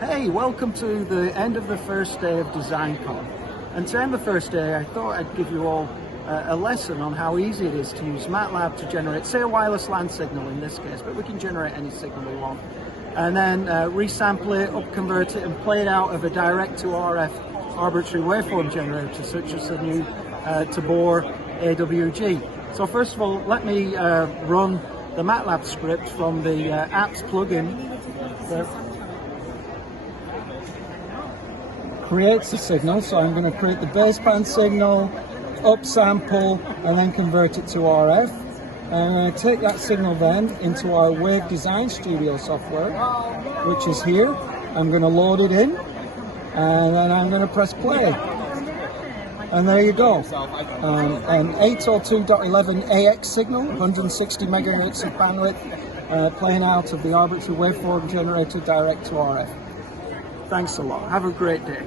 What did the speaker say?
Hey, welcome to the end of the first day of DesignCon. And to end the first day, I thought I'd give you all a lesson on how easy it is to use MATLAB to generate, say, a wireless LAN signal in this case, but we can generate any signal we want. And then resample it, upconvert it, and play it out of a direct-to-RF arbitrary waveform generator, such as the new Tabor AWG. So first of all, let me run the MATLAB script from the apps plugin that creates a signal. So I'm going to create the baseband signal, upsample, and then convert it to RF. And I'm going to take that signal then into our Wave Design Studio software, which is here. I'm going to load it in, and then I'm going to press play. And there you go, an 802.11ax signal, 160 megahertz of bandwidth, playing out of the arbitrary waveform generator direct to RF. Thanks a lot. Have a great day.